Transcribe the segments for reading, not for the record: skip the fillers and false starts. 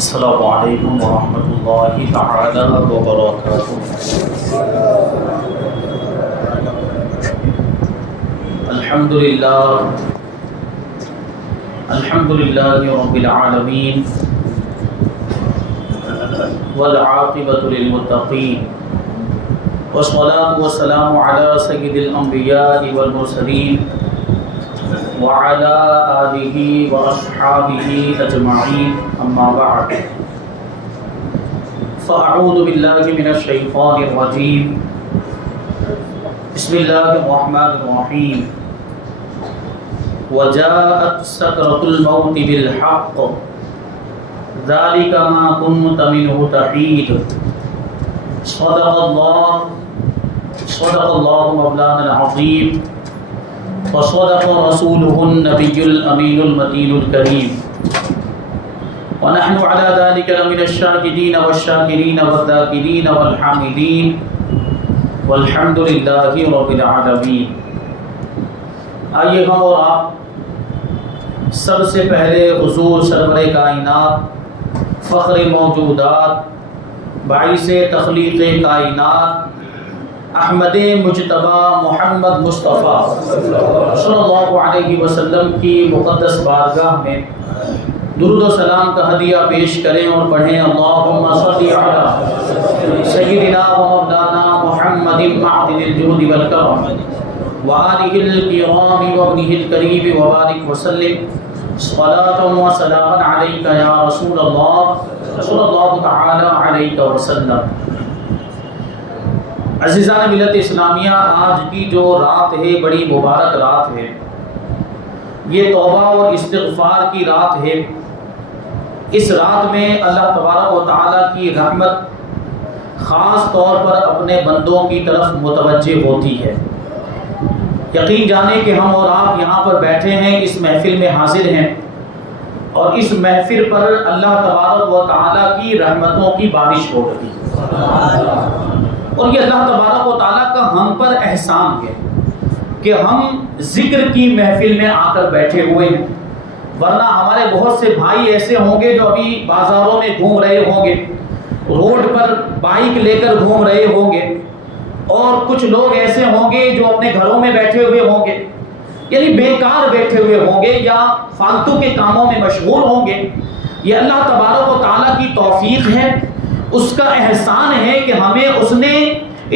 السلام علیکم ورحمۃ اللہ تعالی وبرکاتہ۔ الحمد للہ رب العالمین والعاقبۃ للمتقین والصلاۃ والسلام علی سید الانبیاء والمرسلین وعلى آلہ واصحابہ اجمعین، اما بعد فاعوذ باللہ من الشیطان الرجیم، بسم اللہ الرحمن الرحیم۔ وجاءت سکرۃ الموت بالحق ذلک ما كنت منہ تحید۔ صدق اللہ مولانا العظیم وصدق رسوله النبی الامین المتین الکریم، ونحن على ذلك لمن الشاهدین والشاکرین والذاکرین والحامدین والحمد للہ رب العالمین۔ آئیے ہم اور آپ سب سے پہلے حضور سرور کائنات، فخر موجودات، باعث تخلیق کائنات، احمد مجتبی محمد مصطفیٰ صلی اللہ علیہ وسلم کی مقدس بارگاہ میں درود و سلام کا ہدیہ پیش کریں اور پڑھیں، اللہم صلی علی سیدنا و مولانا محمد معدن الجود والکرم وآلہ الکرام وابنہ الکریم وبارک وسلم صلاۃ و سلام علیک یا رسول اللہ صلی اللہ تعالی علیہ وسلم۔ عزیزان ملت اسلامیہ، آج کی جو رات ہے بڑی مبارک رات ہے، یہ توبہ اور استغفار کی رات ہے۔ اس رات میں اللہ تبارک و تعالیٰ کی رحمت خاص طور پر اپنے بندوں کی طرف متوجہ ہوتی ہے۔ یقین جانیں کہ ہم اور آپ یہاں پر بیٹھے ہیں، اس محفل میں حاضر ہیں، اور اس محفل پر اللہ تبارک و تعالیٰ کی رحمتوں کی بارش ہو رہی ہے، اور یہ اللہ تبارک و تعالیٰ کا ہم پر احسان ہے کہ ہم ذکر کی محفل میں آ کر بیٹھے ہوئے ہیں، ورنہ ہمارے بہت سے بھائی ایسے ہوں گے جو ابھی بازاروں میں گھوم رہے ہوں گے، روڈ پر بائک لے کر گھوم رہے ہوں گے، اور کچھ لوگ ایسے ہوں گے جو اپنے گھروں میں بیٹھے ہوئے ہوں گے، یعنی بیکار بیٹھے ہوئے ہوں گے یا فالتو کے کاموں میں مشغول ہوں گے۔ یہ اللہ تبارک و تعالیٰ کی توفیق ہے، اس کا احسان ہے کہ ہمیں اس نے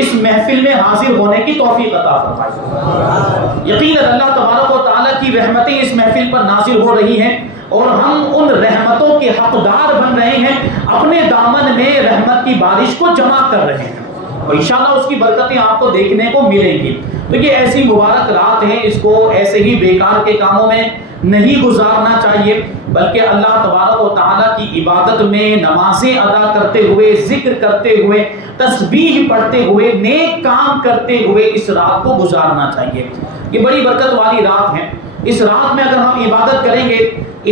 اس محفل میں حاضر ہونے کی توفیق عطا فرمائی۔ یقیناً اللہ تبارک و تعالیٰ کی رحمتیں اس محفل پر نازل ہو رہی ہیں، اور ہم ان رحمتوں کے حقدار بن رہے ہیں، اپنے دامن میں رحمت کی بارش کو جمع کر رہے ہیں، اور انشاءاللہ اس کی برکتیں آپ کو دیکھنے کو ملیں گی۔ تو یہ ایسی مبارک رات ہے، اس کو ایسے ہی بیکار کے کاموں میں نہیں گزارنا چاہیے، بلکہ اللہ تبارک و تعالیٰ کی عبادت میں نمازیں ادا کرتے ہوئے، ذکر کرتے ہوئے، تسبیح پڑھتے ہوئے، نیک کام کرتے ہوئے اس رات کو گزارنا چاہیے۔ یہ بڑی برکت والی رات ہے۔ اس رات میں اگر ہم عبادت کریں گے،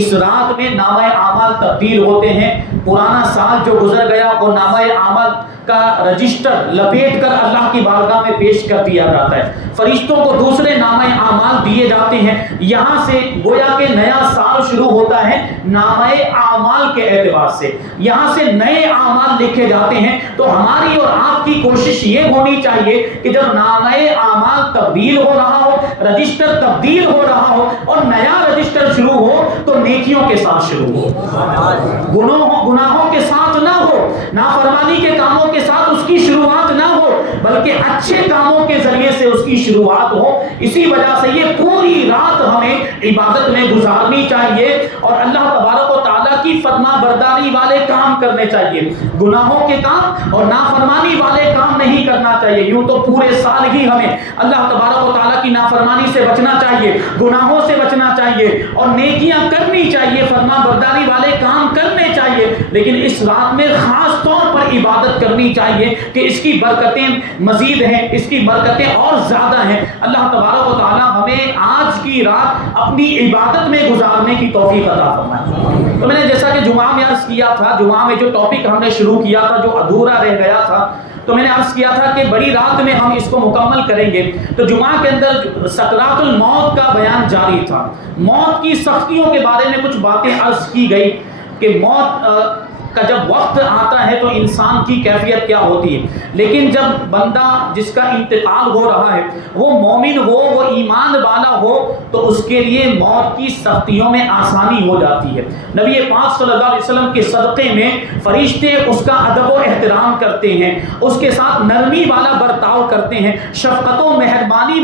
اس رات میں نامہ اعمال تبدیل ہوتے ہیں۔ پرانا سال جو گزر گیا وہ نامہ اعمال کا رجسٹر لپیٹ کر اللہ کی بارگاہ میں پیش کر دیا جاتا ہے، فرشتوں کو دوسرے نامہ اعمال دیے جاتے ہیں۔ یہاں سے گویا کہ نیا سال شروع ہوتا ہے نامہ اعمال کے اعتبار سے، یہاں سے نئے اعمال لکھے جاتے ہیں۔ تو ہماری اور آپ کی کوشش یہ ہونی چاہیے کہ جب نامہ اعمال تبدیل ہو رہا ہو، رجسٹر تبدیل ہو رہا ہو اور نیا رجسٹر شروع ہو تو نیکیوں کے ساتھ شروع ہو، گناہوں کے ساتھ نہ ہو، نافرمانی کے کاموں کے ساتھ اس کی شروعات نہ ہو، بلکہ اچھے کاموں کے ذریعے سے اس کی شروعات ہو۔ اسی وجہ سے یہ پوری رات ہمیں عبادت میں گزارنی چاہیے، اور اللہ تبارک و تعالیٰ کی فرما برداری والے کام کرنے چاہیے، گناہوں کے کام اور نافرمانی والے کام نہیں کرنا چاہیے۔ یوں تو پورے سال ہی ہمیں اللہ تبارک و تعالیٰ کی نافرمانی سے بچنا چاہیے، گناہوں سے بچنا چاہیے، اور نیکیاں کرنی چاہیے، فرما برداری والے کام کرنے چاہیے، لیکن اس رات میں خاص طور پر عبادت کرنی چاہیے کہ اس کی برکتیں مزید ہیں، اس کی برکتیں اور زیادہ ہیں۔ اللہ تبارک و تعالیٰ ہمیں آج کی رات اپنی عبادت میں گزارنے کی توفیق عطا فرمائے۔ تو میں نے جیسا کہ جمعہ میں عرض کیا تھا، جمعہ میں جو ٹاپک ہم نے شروع کیا تھا جو ادھورا رہ گیا تھا، تو میں نے عرض کیا تھا کہ بڑی رات میں ہم اس کو مکمل کریں گے۔ تو جمعہ کے اندر سکرات الموت کا بیان جاری تھا، موت کی سختیوں کے بارے میں کچھ باتیں عرض کی گئی کہ موت کا جب وقت آتا ہے تو انسان کی کیفیت کیا ہوتی ہے. لیکن جب بندہ جس کا انتقال ہو رہا ہے وہ مومن ہو, وہ ایمان والا ہو, تو اس کے لیے موت کی سختیوں میں آسانی ہو جاتی ہے. نبی پاک صلی اللہ علیہ وسلم کے صدقے میں فرشتے اس کا ادب و احترام کرتے ہیں, اس کے ساتھ نرمی والا برتاؤ کرتے ہیں, شفقت و مہربانی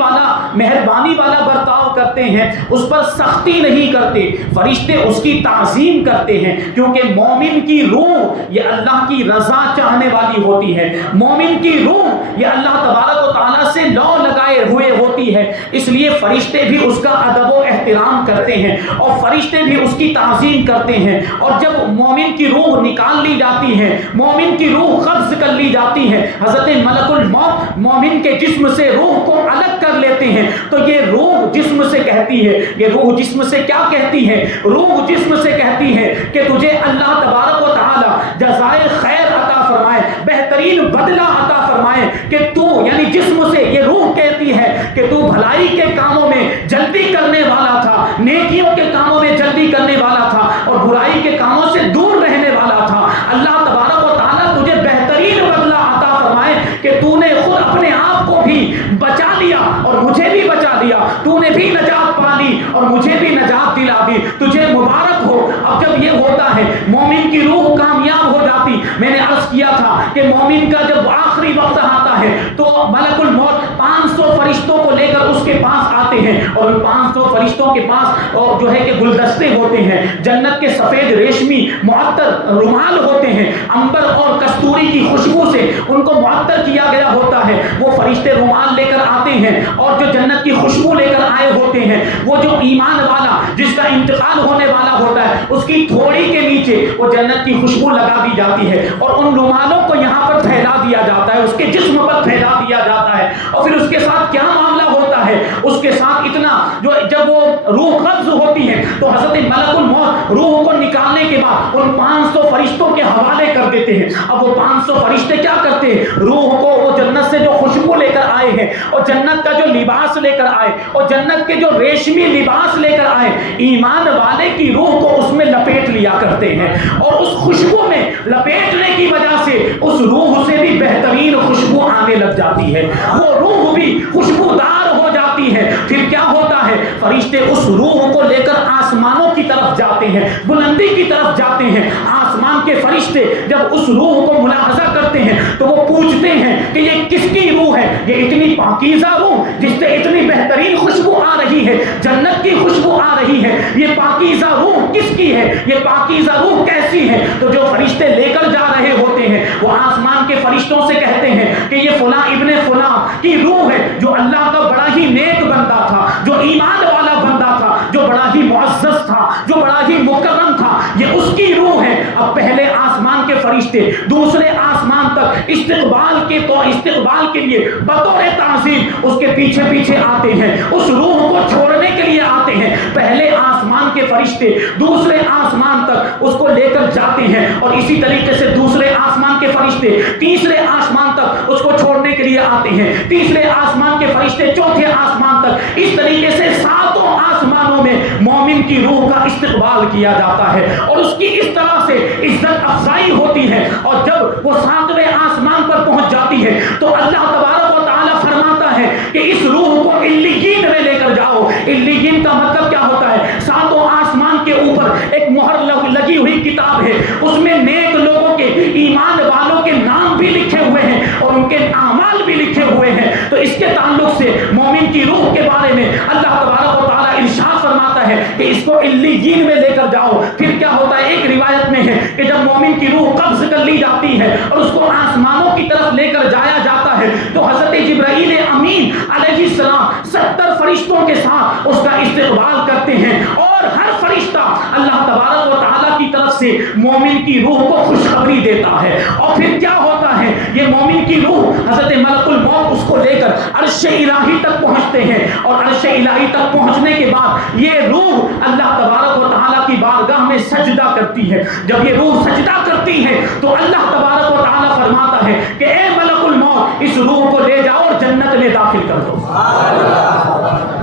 والا برتاؤ کرتے ہیں, اس پر سختی نہیں کرتے. فرشتے اس کی تعظیم کرتے ہیں کیونکہ مومن کی روح یہ اللہ کی رضا چاہنے والی ہوتی ہے. مومن کی روح یہ اللہ تبارک و تعالیٰ سے لو لگائے ہوئے ہوتی ہے. اس لیے فرشتے بھی اس کا ادب و احترام کرتے ہیں اور فرشتے بھی اس کی تعظیم کرتے ہیں. اور جب مومن کی روح نکال لی جاتی ہے, مومن کی روح قبض کر لی جاتی ہے, حضرت ملک الموت مومن کے جسم سے روح کو الگ کر لیتے ہیں, تو یہ روح جسم سے کہتی ہے, یہ روح جسم سے کیا کہتی ہے؟ روح جسم سے کہتی ہے کہ تجھے اللہ تبارک و تعالی جزائے خیر عطا فرمائے, بہترین بدلہ عطا فرمائے, کہ تو یعنی جسم سے یہ روح کہتی ہے کہ تو بھلائی کے کاموں میں جلدی کرنے والا تھا, نیکیوں کے کاموں میں جلدی کرنے والا تھا اور برائی کے کاموں سے دور رہنے والا تھا. اللہ تبارک و تعالیٰ تجھے بہترین بدلہ عطا فرمائے کہ تو نے خود اپنے آپ کو بھی بچا لیا اور مجھے بھی بچا لیا, تو نے بھی نجات پا لی اور مجھے بھی نجات دلا دی, تجھے مبارک ہو. اب جب یہ ہوتا ہے مومن کی روح کامیاب ہو جاتی. میں نے عرض کیا تھا کہ مومن کا جب آخری وقت آتا ہے تو ملک الموت 500 فرشتوں کو لے کر اس کے پاس آتے ہیں اور ان 500 فرشتوں کے پاس جو ہے کہ گلدستے ہوتے ہیں, جنت کے سفید ریشمی معطر رومال ہوتے ہیں, عنبر اور کستوری کی خوشبو سے ان کو معطر کیا گیا ہوتا ہے. وہ فرشتے رومال لے کر آتے ہیں اور جو جنت کی خوشبو لے کر آئے ہوتے ہیں, وہ جو ایمان والا جس کا انتقال ہونے والا ہوتا ہے اس کی تھوڑی کے نیچے وہ جنت کی خوشبو لگا دی جاتی ہے اور ان رومالوں کو یہاں پر پھیلا دیا جاتا ہے, اس کے جسم پر پھیلا دیا جاتا ہے. اور پھر اس کے ساتھ کیا معاملہ ہوتا ہے, اس کے ساتھ اتنا جو جب وہ روح قبض ہوتی ہے تو حضرت ملک الموت روح کو نکالنے کے بعد ان 500 فرشتوں کے حوالے کر دیتے ہیں. اب وہ 500 فرشتے کیا کرتے ہیں, روح کو وہ جنت سے جو خوشبو لے کر آئے ہیں اور جنت کا جو لباس لے کر آئے اور جنت کے جو ریشمی لباس لے کر آئے, ایمان والے کی روح کو اس میں لپیٹ لیا کرتے ہیں اور اس خوشبو میں لپیٹنے کی وجہ سے اس روح سے بھی بہترین خوشبو آنے لگ جاتی ہے, وہ روح بھی خوشبودار ہو جاتی ہے. پھر کیا ہوتا ہے, فرشتے اس روح کو لے کر آسمانوں کی طرف جاتے ہیں, بلندی کی طرف جاتے ہیں. آسمان کے فرشتے جب اس روح کو ملاحظہ کرتے ہیں تو وہ پوچھتے ہیں کہ یہ کس کی روح ہے, یہ اتنی پاکیزہ روح جس سے اتنی بہترین خوشبو آ رہی ہے, جنت کی خوشبو آ رہی ہے, یہ پاکیزہ روح کس کی ہے, یہ پاکیزہ روح کیسی ہے؟ تو جو فرشتے لے کر جا رہے ہوتے ہیں وہ آسمان کے فرشتوں سے کہتے ہیں کہ یہ فلاں ابن فلاں کی روح ہے, جو اللہ کا بڑا ہی نیک بندہ تھا, جو ایمان والا بندہ تھا, جو بڑا ہی معزز تھا, جو بڑا ہی مکرم تھا, یہ اس کی روح ہے. اب پہلے آسمان کے فرشتے دوسرے آسمان تک استقبال کے لیے بطور تعظیم اس کے پیچھے پیچھے آتے ہیں, اس روح کو چھوڑنے کے لیے آتے ہیں. پہلے آسمان کے فرشتے دوسرے آسمان تک اس کو لے کر جاتے ہیں اور اسی طریقے سے دوسرے آسمان کے فرشتے تیسرے آسمان تک اس کو چھوڑنے کے لیے آتے ہیں, تیسرے آسمان کے فرشتے چوتھے آسمان تک. اس طریقے سے 7 آسمانوں میں مومن کی روح کا استقبال کیا جاتا ہے اور اس کی اس طرح سے عزت افزائی ہوتی ہے. اور جب وہ 7ویں آسمان پر پہنچ جاتی ہے تو اللہ تبارک و تعالی فرماتا ہے کہ اس روح کو علیین میں لے کر جاؤ. علیین کا مطلب کیا ہوتا ہے, 7 آسمان کے اوپر ایک مہر لگی ہوئی کتاب ہے, اس میں نیک لوگوں کے, ایمان والوں کے نام بھی لکھے ہوئے ہیں اور ان کے اعمال بھی لکھے ہوئے ہیں. تو اس کے تعلق سے مومن کی روح کے بارے میں اللہ تبارک و تعالی ارشاد فرماتا ہے کہ اس کو علیین میں لے کر جاؤ. پھر کیا ہوتا ہے, ایک روایت میں ہے کہ جب مومن کی روح قبض کر لی جاتی ہے اور اس کو آسمانوں کی طرف لے کر جایا جاتا ہے تو حضرت جبرائیل امین علیہ السلام 70 فرشتوں کے ساتھ اس کا استقبال کرتے ہیں اور ہر فرشتہ اللہ تبارک و تعالیٰ کی طرف سے مومن کی روح کو خوشخبری دیتا ہے. اور پھر کیا ہوتا ہے, یہ مومن کی روح حضرت ملک الموت اس کو لے کر عرش الہی تک پہنچتے ہیں اور عرش الہی تک پہنچنے کے بعد یہ روح اللہ تبارک و تعالیٰ کی بارگاہ میں سجدہ کرتی ہے. جب یہ روح سجدہ کرتی ہے تو اللہ تبارک و تعالیٰ فرماتا ہے کہ اے ملک الموت, اس روح کو لے جاؤ اور جنت میں داخل کر دو.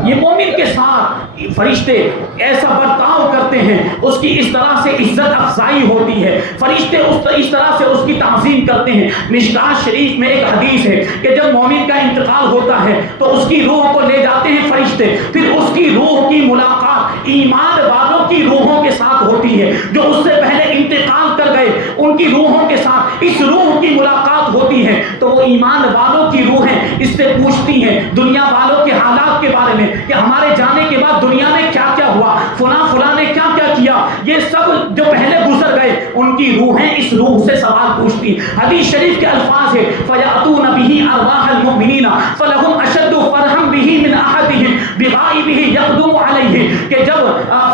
یہ مومن کے ساتھ فرشتے ایسا برتاؤ کرتے ہیں, اس کی اس طرح سے عزت افزائی ہوتی ہے. فرشتے اس اس طرح سے اس کی تعظیم کرتے ہیں۔ مشکات شریف میں ایک حدیث ہے کہ جب مومن کا انتقال ہوتا ہے تو اس کی روح کو لے جاتے ہیں فرشتے، پھر اس کی روح کی ملاقات ایمان والوں کی روحوں کے ساتھ ہوتی ہے جو اس سے پہلے انتقال کر گئے، ان کی روحوں کے ساتھ اس روح کی ملاقات ہوتی ہے تو وہ ایمان والوں کی روحیں اس سے پوچھتی ہیں دنیا والوں کے حالات کے بارے میں کہ ہمارے جانے کے بعد دنیا میں کیا کیا ہوا، فلاں فلاں نے کیا کیا کیا، یہ سب جو پہلے گزر گئے ان کی روحیں اس روح سے سوال پوچھتی۔ حدیث شریف کے الفاظ ہے فَيَأْتُونَ بِهِ أَرْوَاحَ الْمُؤْمِنِينَ فَلَهُمْ أَشَدُّ فَرْحًا بِهِ مِنْ أَحَدِهِمْ بِغَائِبِهِ يَقْدُمُ عَلَيْهِ کہ جب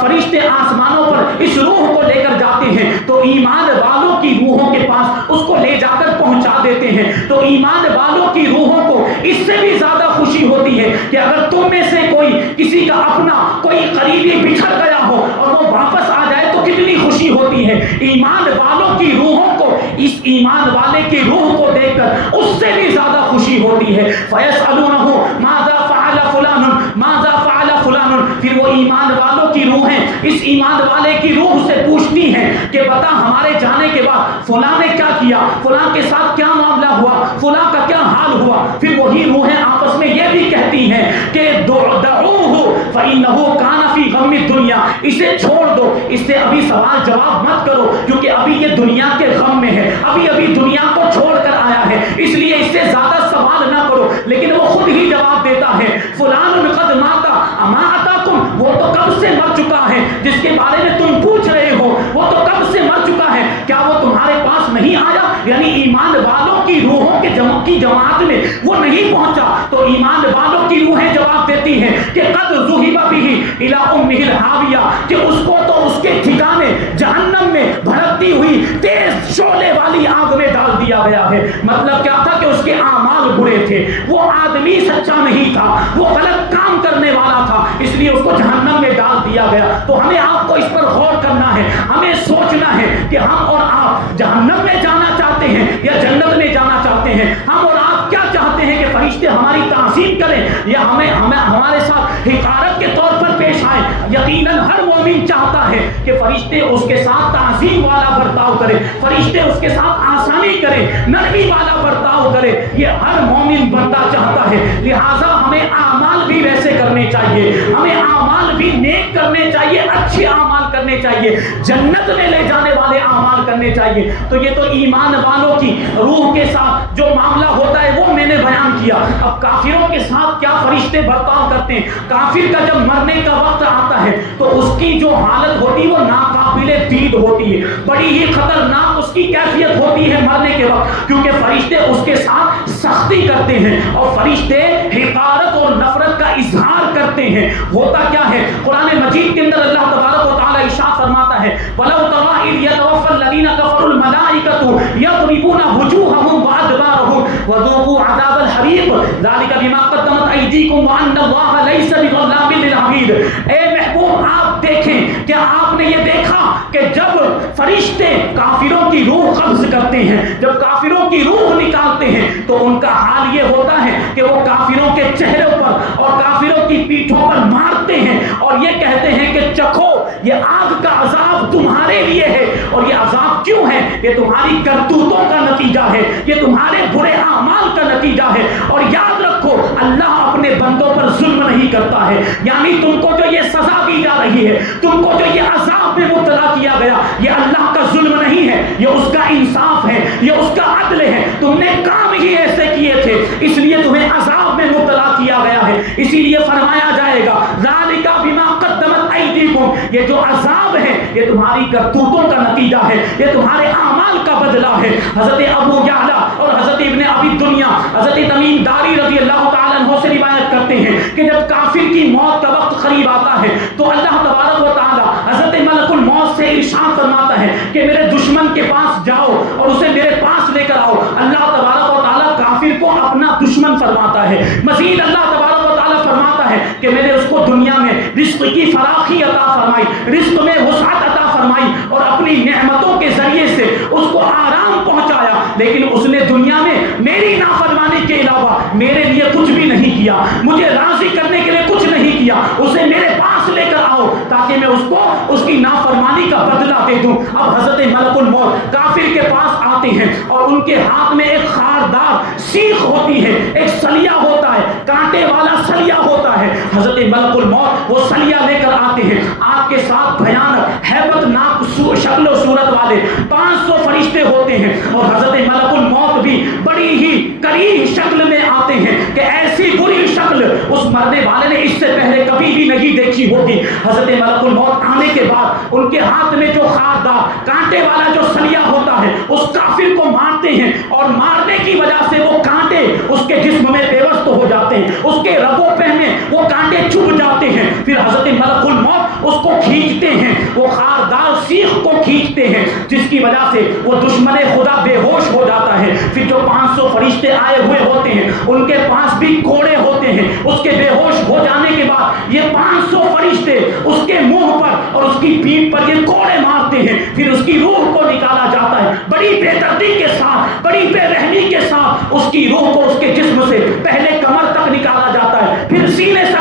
فرشتے آسمانوں پر اس روح کو لے کر جاتے ہیں تو ایمان والوں کی روحوں کے پاس اس کو لے جا کر پہنچا دیتے ہیں، تو ایمان والوں کی روحوں کو اس سے بھی زیادہ خوشی ہوتی ہے کہ اگر تم میں سے کوئی کسی کا اپنا کوئی قریبی بچھڑ گیا ہو اور وہ واپس آ جائے تو کتنی خوشی ہوتی ہے۔ ایمان والوں کی روحوں کو اس ایمان والے کی روح کو دیکھ کر اس سے بھی زیادہ خوشی ہوتی ہے۔ فَيَسْأَلُونَهُ مَاذَا فَعَلَ فُلَانٌ مَاذَا فَعَلَ فُلَانٌ پھر وہ ایمان والوں کی روحیں اس ایمان والے کی روح سے پوچھتی ہیں کہ بتا ہمارے جانے کے بعد فلاں نے کیا کیا، فلاں کے ساتھ کیا معاملہ ہوا، فلاں کا کیا حال ہوا۔ پھر وہی روحیں آپس میں یہ بھی کہتی ہیں کہ دعوه فإنه كان في غم الدنيا اسے چھوڑ دو، اس سے ابھی سوال جواب مت کرو کیونکہ ابھی یہ دنیا کے غم میں ہے، ابھی دنیا کو چھوڑ کر آیا ہے، اس لیے اس سے زیادہ سوال نہ کرو۔ لیکن وہ خود ہی جواب دیتا ہے فلان قد مات اما اتاکم وہ تو کب سے مر چکا ہے جس کے بارے میں تم پوچھ رہے ہو، وہ تو کب سے مر چکا ہے، کیا وہ تمہارے پاس نہیں آیا؟ یعنی ایمان والوں کی روحوں کی جماعت میں وہ نہیں پہنچا تو ایمان والوں کی روحیں جواب دیتی ہیں کہ قد ذہب به الی امہ الہاویہ کہ اس کو تو اس کے ٹھکانے جہنم میں بھڑکتی ہوئی تیز شعلے والی آگ میں ڈال دیا گیا ہے۔ مطلب کیا تھا کہ اس کے اعمال برے تھے، وہ آدمی سچا نہیں تھا، وہ غلط کام کرنے والا تھا، اس لیے اس کو جہنم میں ڈال دیا گیا۔ تو ہمیں آپ کو اس پر غور کرنا ہے، ہمیں سوچنا ہے کہ ہم اور آپ جہنم میں جانا چاہتے ہیں یا جنت میں جانا چاہتے ہیں۔ ہم اور آپ کیا چاہتے ہیں کہ فرشتے ہماری تعظیم کریں یا ہمارے ساتھ حقارت کے طور پر پیش آئیں؟ یقیناً ہر مومن چاہتا ہے کہ فرشتے اس کے ساتھ تعظیم والا برتاؤ کریں، فرشتے اس کے ساتھ آسانی کریں، نرمی والا برتاؤ کریں، یہ ہر مومن بندہ چاہتا ہے۔ لہٰذا ہمیں اعمال بھی ویسے کرنے چاہیے، ہمیں اعمال بھی نیک کرنے چاہیے، اچھے اعمال کرنے چاہیے، جنت میں لے جانے والے اعمال کرنے چاہیے۔ تو یہ تو ایمان والوں کی روح کے ساتھ جو معاملہ ہوتا ہے وہ میں نے بیان کیا۔ اب کافروں کے ساتھ کیا فرشتے برتاؤ کرتے ہیں؟ کافر کا جب مرنے کا وقت آتا ہے تو اس کی جو حالت ہوتی ہے وہ ناقابل دید ہوتی ہے، بڑی ہی خطرناک اس کی کیفیت ہوتی ہے مرنے کے وقت، کیونکہ فرشتے اس کے ساتھ سختی کرتے ہیں اور فرشتے حقارت اور نفرت کا اظہار کرتے ہیں۔ ہوتا کیا ہے؟ قرآن مجید کے اندر اللہ تبارک و تعالی ارشاد فرماتا ہے وَلَوْ تَرَىٰ إِذْ يَتَوَفَّى الَّذِينَ كَفَرُوا الْمَلَائِكَةُ يَضْرِبُونَ وُجُوهَهُمْ وَأَدْبَارَهُمْ وَذُوقُوا عَذَابَ الْحَرِيقِ ذَلِكَ بِمَا قَدَّمَتْ أَيْدِيكُمْ وَأَنَّ اللَّهَ لَيْسَ بِظَلَّامٍ لِّلْعَبِيدِ۔ اے محبوب آپ دیکھیں، کیا آپ نے یہ دیکھا کہ جب فرشتے کافروں کی روح قبض کرتے ہیں، جب کافروں کی روح نکالتے ہیں تو ان کا حال یہ ہوتا ہے کہ وہ کافروں کے چہروں پر اور کافروں کی پیٹھوں پر مارتے ہیں اور یہ کہتے ہیں کہ چکھو یہ آگ کا عذاب تمہارے لیے ہے۔ اور یہ عذاب کیوں ہے؟ یہ تمہاری کرتوتوں کا نتیجہ ہے، یہ تمہارے برے اعمال کا نتیجہ ہے۔ اور یاد رکھو اللہ اپنے بندوں پر ظلم نہیں کرتا ہے، یعنی تم کو جو یہ سزا دی جا رہی ہے، تم کو جو یہ عذاب میں مبتلا کیا گیا، یہ اللہ کا ظلم نہیں ہے، یہ اس کا انصاف ہے، یہ اس کا عدل ہے۔ تم نے کام ہی ایسے کیے تھے اس لیے تمہیں عذاب میں مبتلا کیا گیا ہے۔ اسی لیے فرمایا جائے گا ذالک بما قدمت ایدیکم، یہ جو عذاب ہے یہ تمہاری کرتوتوں کا نتیجہ ہے، یہ تمہارے اعمال کا بدلہ ہے۔ حضرت ابو یعلا اور حضرت ابن ابی دنیا حضرت تمیم داری رضی اللہ تعالیٰ عنہ سے روایت کرتے ہیں کہ جب کافر کی موت کا وقت قریب آتا ہے تو اللہ تبارک و تعالیٰ حضرت ملک الموت سے ارشاد فرماتا ہے کہ میرے دشمن کے پاس جاؤ اور اسے میرے پاس لے کر آؤ۔ اللہ تبارک و تعالیٰ کافر کو اپنا دشمن فرماتا ہے۔ مزید اللہ تبارک و تعالیٰ فرماتا ہے کہ میں نے اس کو دنیا میں رزق کی فراخی عطا فرمائی، رزق میں وسعت عطا فرمائی اور اپنی نعمتوں کے ذریعے سے اس کو آرام پہنچایا، لیکن اس نے دنیا میں میری نافرمانی کے علاوہ میرے لیے کچھ بھی نہیں کیا، مجھے راضی کرنے کے لیے کچھ نہیں کیا اسے میرے پاس لے کر آؤ تاکہ میں اس کو اس کی نافرمانی کا بدلہ دے دوں۔ اب حضرت ملک الموت کافر کے پاس آتے ہیں اور ان کے ہاتھ میں ایک خاردار سیخ ہوتی ہے، ایک سلیا ہوتا ہے، کانٹے والا سلیا ہوتا ہے۔ حضرت ملک الموت وہ سلیا لے کر آتے ہیں، آپ کے ساتھ بھیانک ہیبت ناک شکل و صورت والے 500 فرشتے ہوتے ہیں، اور حضرت ملک الموت بھی بڑی ہی قریب شکل میں آتے ہیں کہ ایسی بری شکل اس مرنے والے نے اس سے پہلے کبھی بھی نہیں دیکھی ہوگی۔ حضرت ملک الموت آنے کے بعد ان کے ہاتھ میں جو خاردار کانٹے والا جو سلیا ہوتا ہے اس کافر کو مارتے ہیں، اور مارنے کی وجہ سے وہ کانٹے اس کے جسم میں پیوست ہو جاتے ہیں، اس کے رگوں پہ میں وہ کانٹے چبھ جاتے ہیں۔ پھر حضرت ملک الموت اس کو کھینچتے ہیں، وہ خاردار سیخ کو کھینچتے ہیں، جس کی وجہ سے وہ دشمن خدا بے ہوش ہو جاتا ہے۔ پھر جو 500 فرشتے آئے ہوئے ہوتے ہیں ان کے پاس بھی کوڑے ہوتے ہیں، اس کے بے ہوش ہو جانے کے بعد یہ 500 فرشتے اس کے منہ پر اور اس کی پیٹھ پر یہ کوڑے مارتے ہیں، پھر اس کی روح کو نکالا جاتا ہے بڑی بے دردی کے ساتھ، بڑی بے رحمی کے ساتھ۔ اس کی روح کو اس کے جسم سے پہلے کمر تک نکالا جاتا ہے، پھر سینے تک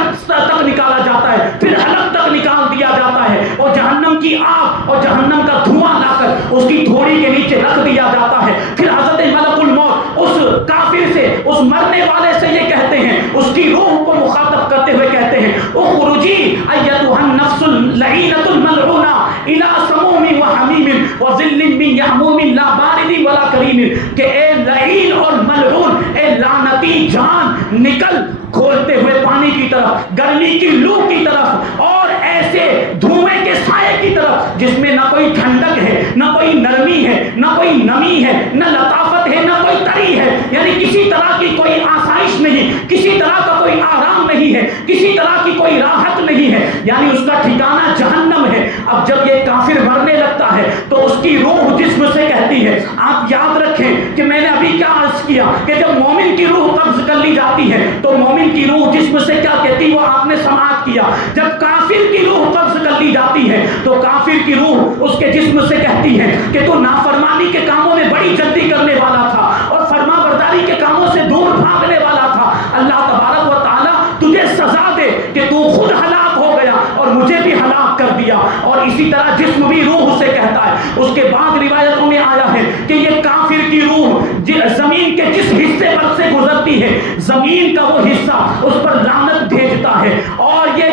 نکالا جاتا ہے، پھر حلق تک نکال دیا جاتا ہے، اور جہنم کی آگ اور جہنم کا دھواں لا کر اس کی تھوڑی کے نیچے رکھ دیا جاتا ہے۔ پھر حضرت ملک الموت اس کافر سے، اس مرنے والے سے یہ کہتے ہیں، اس کی روح کو مخاطب کرتے ہوئے کہتے ہیں، اخرجی ایتھا النفس اللعینۃ الملعونہ الی سموم وحمیم وظل من یحموم لا بارد ولا کریم، کہ اے لعین اور ملعون، اے لعنتی جان، نکل کھولتے ہوئے پانی کی طرف، گرمی کی لو کی طرف، اور ایسے دھوئیں کے سائے کی طرف جس میں نہ کوئی ٹھنڈک ہے، نہ کوئی نرمی ہے، نہ کوئی نمی ہے، نہ لطافت ہے، نہ کوئی تری ہے، یعنی کسی طرح کی کوئی آسائش نہیں، کسی طرح کا کوئی آرام نہیں ہے، کسی طرح کی کوئی راحت نہیں ہے، یعنی اس کا ٹھکانہ جہنم ہے۔ اب جب یہ کافر مرنے لگتا ہے تو اس کی روح جسم سے کہتی ہے، آپ یاد رکھیں کہ میں نے ابھی کیا عرض کیا کہ جب مومن کی روح قبض کر لی جاتی ہے تو مومن کی روح جسم سے کیا کہتی، وہ آپ نے سماعت کیا۔ جب کافر کی روح قبض کر لی جاتی ہے تو کافر کی روح اس کے جسم سے کہتی ہے کہ تو نافرمانی کے کاموں میں بڑی جلدی کرنے والا تھا اور فرما برداری کے کاموں سے دور بھاگنے والا تھا، اللہ تبارک و تعالیٰ تجھے سزا دے کہ تو خود ہلاک ہو گیا اور مجھے بھی ہلاک کر دیا۔ اور اسی طرح جسم بھی روح سے کہتا ہے۔ اس کے بعد روایتوں میں آیا ہے کہ یہ کافر کی روح زمین کے جس حصے پر سے گزرتی ہے، زمین کا وہ حصہ اس پر لعنت بھیجتا ہے، اور یہ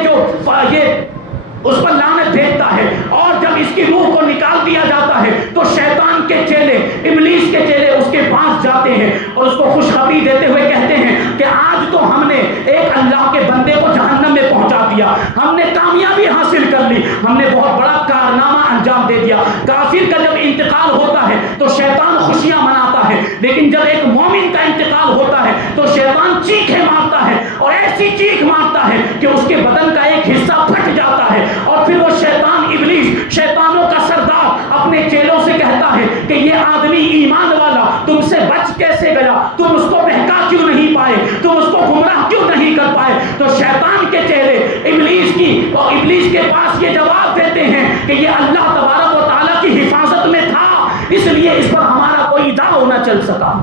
اس پر لعنت بھیجتا ہے، اور جب اس کی روح کو نکال دیا جاتا ہے تو شیطان کے چیلے، ابلیس کے چیلے اس کے پاس جاتے ہیں اور اس کو خوشخبری دیتے ہوئے کہتے ہیں کہ آج تو ہم نے ایک اللہ کے بندے کو جہنم میں پہنچا دیا، ہم نے کامیابی حاصل کر لی، ہم نے بہت بڑا کارنامہ انجام دے دیا۔ کافر کا جب انتقال ہوتا ہے تو شیطان خوشیاں مناتا ہے، لیکن جب ایک مومن کا انتقال ہوتا ہے تو شیطان چیخیں مارتا ہے، اور ایسی چیخ مارتا ہے کہ اس کے بدن کا ایک حصہ پھٹ جاتا ہے، اور پھر وہ شیطان ابلیس، شیطانوں کا سردار، اپنے چیلوں سے کہتا ہے کہ یہ آدمی ایمان والا تم سے بچ کیسے گیا، تم اس کو بہکا کیوں نہیں پائے، تم اس کو گمراہ کیوں نہیں کر پائے؟ تو شیطان کے چیلے ابلیس کے پاس یہ جواب دیتے ہیں کہ یہ اللہ تبارک و تعالیٰ کی حفاظت میں تھا، اس لیے اس پر ہمارا کوئی داؤ نہ چل سکا۔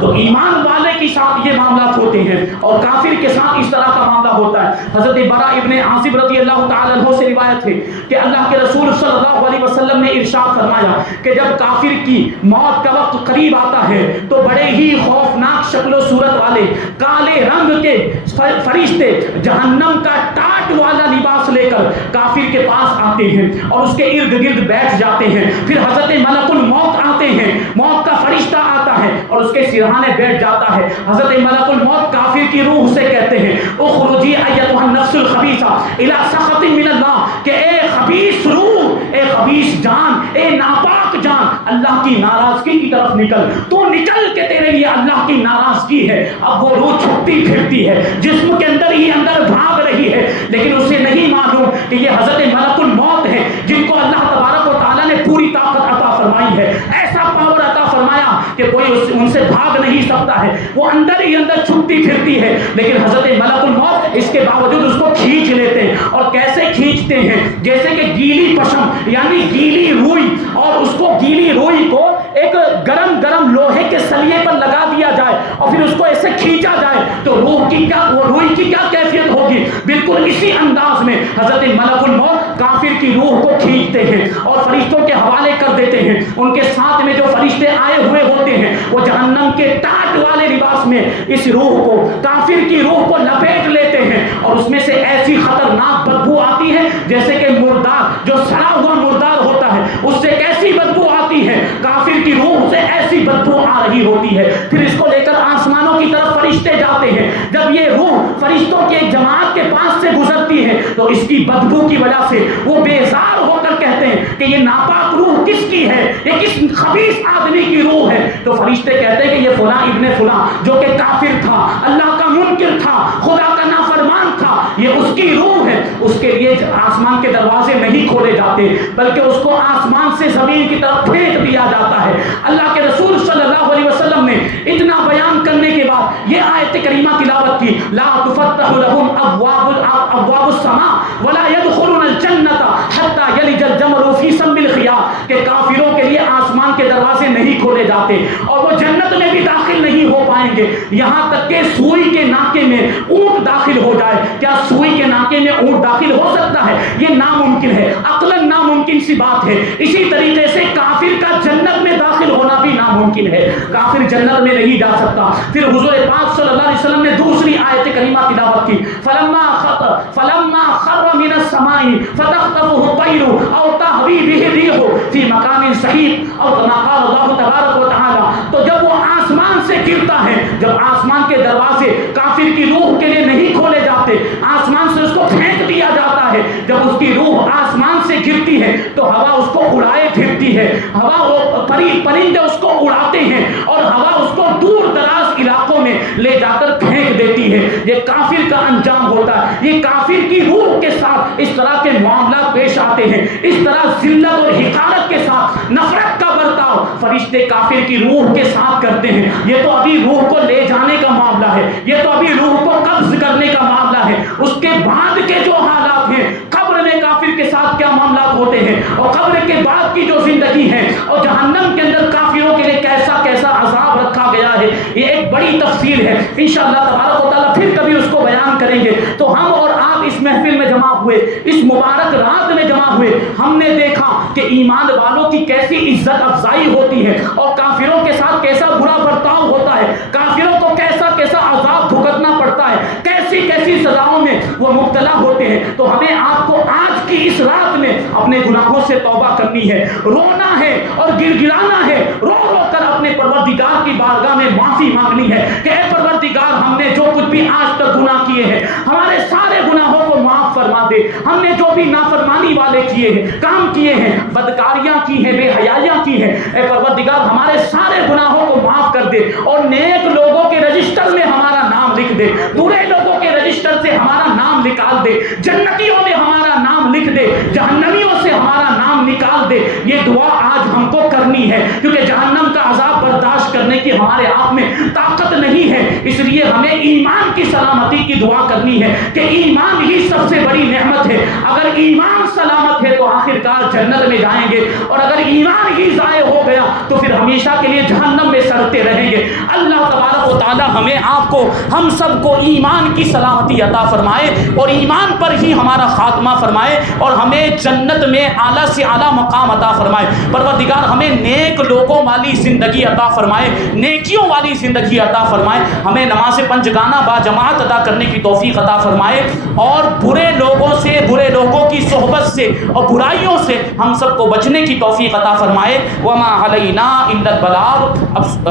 تو ایمان والے کے ساتھ یہ معاملات ہوتے ہیں اور کافر کے ساتھ اس طرح کا معاملہ ہوتا ہے۔ حضرت برا ابن عازب رضی اللہ تعالیٰ عنہ سے روایت ہے کہ اللہ کے رسول صلی اللہ علیہ وسلم نے ارشاد فرمایا کہ جب کافر کی موت کا وقت قریب آتا ہے تو بڑے ہی خوفناک شکل و صورت والے کالے رنگ کے فرشتے جہنم کا ٹاٹ والا لباس لے کر کافر کے پاس آتے ہیں اور اس کے ارد گرد بیٹھ جاتے ہیں۔ پھر حضرت ملک الموت آتے ہیں، موت کا فرشتہ آتا ہے اور اس کے سرہانے بیٹھ جاتا ہے۔ حضرت ملک الموت کافر کی روح سے کہتے ہیں، اخرجی ایتھا النفس الخبیثہ الی سخط من اللہ، کہ اے خبیث روح، اے خبیث جان، اے ناپاک جان، اللہ کی ناراضگی کی طرف نکل، تو نکل کے تیرے لیے اللہ کی ناراضگی ہے۔ اب وہ روح چھپتی پھرتی ہے، جسم کے اندر ہی اندر بھاگ رہی ہے، لیکن اسے نہیں معلوم کہ یہ حضرت ملک الموت ہے جن کو اللہ تبارک و تعالیٰ نے پوری طاقت عطا فرمائی ہے، ایسا پاور عطا فرمایا کہ کوئی ان سے بھاگ نہیں سکتا ہے، وہ اندر ہی اندر چھپتی پھرتی ہے، لیکن حضرت ملک الموت اس کے باوجود اس کو کھینچ لیتے ہیں۔ اور کیسے کھینچتے ہیں؟ جیسے کہ گیلی پشم یعنی گیلی روئی، اور اس کو گیلی روئی کو ایک گرم گرم لوہے کے سلیے پر لگا دیا جائے اور پھر اس کو ایسے کھینچا جائے تو روح کی کیا کیفیت ہوگی؟ بالکل اسی انداز میں حضرت ملک الموت کافر کی روح کو کھینچتے ہیں اور فرشتوں کے حوالے کر دیتے ہیں. ان کے ساتھ میں جو فرشتے آئے ہوئے ہوتے ہیں وہ جہنم کے ٹاٹ والے لباس میں اس روح کو, کافر کی روح کو لپیٹ لیتے ہیں اور اس میں سے ایسی خطرناک بدبو آتی ہے جیسے کہ مردار, جو سڑا ہوا مردار ہوتا ہے اس سے کیسی بدبو آتی ہے, کافر کی روح سے ایسی بدبو آ رہی ہوتی ہے. پھر اس کو لے کر آسمانوں کی طرف فرشتے جاتے ہیں. جب یہ روح فرشتوں کی ایک جماعت کے پاس سے گزرتی ہے تو اس کی بدبو کی وجہ سے وہ بیزار ہو کر کہتے ہیں کہ یہ ناپاک روح کس کی ہے, یہ کس خبیث آدمی کی روح ہے. تو فرشتے کہتے ہیں کہ یہ فلاں ابن فلاں جو کہ کافر تھا, اللہ کا منکر تھا, خدا کا نافرمان تھا, یہ اس کی روح ہے. اس کے لیے آسمان کے دروازے نہیں کھولے جاتے بلکہ اس کو آسمان سے زمین کی طرف پھینک دیا جاتا ہے. اللہ کے رسول صلی اللہ علیہ وسلم نے اتنا بیان کرنے کے بعد یہ آیت کریمہ تلاوت کی, لا تفتح لهم ابواب السماء ولا يدخلون الجنة حتى يلج الجمل في سم الخياط, کہ کافروں کے لیے آسمان کے دروازے نہیں کھولے جاتے اور وہ جنت میں بھی داخل نہیں ہو پائیں گے یہاں تک کہ سوئی کے ناکے میں اونٹ داخل ہو جائے. کیا سوئی کے ناکے میں اونٹ داخل ہو سکتا ہے؟ یہ ناممکن ہے, عقلاً ناممکن سی بات ہے. اسی طریقے سے کافر کا جنت میں داخل ہونا بھی ناممکن ہے, کافر جنت میں نہیں جا سکتا. پھر حضور پاک صلی اللہ علیہ وسلم نے دوسری آیت کریمہ تلاوت کی, فلما خر من السماء فتخطفه الطير او تهوي به الريح في مكان سحيق او كما قال الله تبارک و تعالی. تو جب وہ آسمان سے گرتا ہے, جب آسمان کے دروازے کافر کی روح کے لیے نہیں کھولے جاتے, آسمان سے اس کو پھینک دیا جاتا ہے, جب اس کی روح آسمان سے گرتی ہے تو ہوا اس کو اڑائے پھرتی ہے, ہوا پرندے اس کو اڑاتے ہیں اور ہوا اس کو دور دراز علاقوں میں لے جا کر پھینک دیتی ہے. یہ کافر کا انجام ہوتا ہے. یہ کافر کی روح کے ساتھ اس طرح کے معاملات پیش آتے ہیں, اس طرح ذلت اور حقارت کے ساتھ نفرت کا برتاؤ فرشتے کافر کی روح کے ساتھ کرتے ہیں. یہ تو ابھی روح کو لے جانے کا معاملہ ہے, یہ تو ابھی روح کو قبض کرنے کا معاملہ ہے. اس کے بعد کے جو حالات ہیں, قبر میں کافر کے ساتھ کیا معاملات ہوتے ہیں اور قبر کے بعد کی جو زندگی ہے اور جہنم کے اندر کافروں کے لیے کیسا کیسا عذاب رکھا گیا ہے, یہ ایک بڑی تفصیل ہے. انشاءاللہ تبارک و تعالیٰ پھر کبھی اس کو بیان کریں گے. تو ہم اور آپ اس محفل میں جمع ہوئے, اس مبارک رات میں جمع ہوئے, ہم نے دیکھا کہ ایمان والوں کی کیسی عزت افزائی ہوتی ہے اور کافروں کے ساتھ کیسا برا برتاؤ ہوتا ہے, کافروں کو کیسا کیسا عذاب بھگتنا پڑتا ہے, کیسی کیسی سزاؤں میں وہ مبتلا ہوتے ہیں. تو ہمیں آپ کو آج کی اس رات میں اپنے گناہوں سے توبہ کرنی ہے, رونا ہے اور گر گرانا ہے, رو رو کر اپنے پروردگار کی بارگاہ میں معافی مانگنی ہے کہ اے پروردگار, ہم نے جو کچھ بھی آج تک گناہ کیے ہیں ہمارے سارے گناہوں کو معاف فرما دے. ہم نے جو بھی نافرمانی والے کیے ہیں, کام کیے ہیں, بدکاریاں کی ہیں, بے حیائیاں کی ہیں, اے پروردگار ہمارے سارے گناہوں کو معاف کر دے اور نیک لوگوں کے رجسٹر میں ہمارا نام لکھ دے, برے لوگوں کے رجسٹر سے ہمارا نام نکال دے, جنتیوں میں ہمارا نام لکھ دے, جہنمیوں سے ہمارا نام نکال دے. یہ دعا آج ہم کو کرنی ہے کیونکہ جہنم کا عذاب برداشت کرنے کی ہمارے آپ میں طاقت نہیں ہے. اس لیے ہمیں ایمان کی سلامتی کی دعا کرنی ہے کہ ایمان ہی سب سے بڑی نعمت ہے. اگر ایمان سلامت ہے تو آخرکار جنت میں جائیں گے, اور اگر ایمان ہی ضائع ہو گیا تو پھر ہمیشہ کے لیے جہنم میں سڑتے رہیں گے. اللہ تبارک و تعالی ہمیں آپ کو, ہم سب کو ایمان کی سلامتی عطا فرمائے اور ایمان پر ہی ہمارا خاتمہ فرمائے اور ہمیں جنت میں اعلیٰ سے اعلیٰ مقام عطا فرمائے. پروردگار ہمیں نیک لوگوں والی زندگی عطا فرمائے, نیکیوں والی زندگی عطا فرمائے. ہمیں نماز پنجگانہ با جماعت ادا کرنے کی توفیق عطا فرمائے اور برے لوگوں سے, برے لوگوں کی صحبت سے اور برائیوں سے ہم سب کو بچنے کی توفیق عطا فرمائے. وما علینا الا البلاغ. اب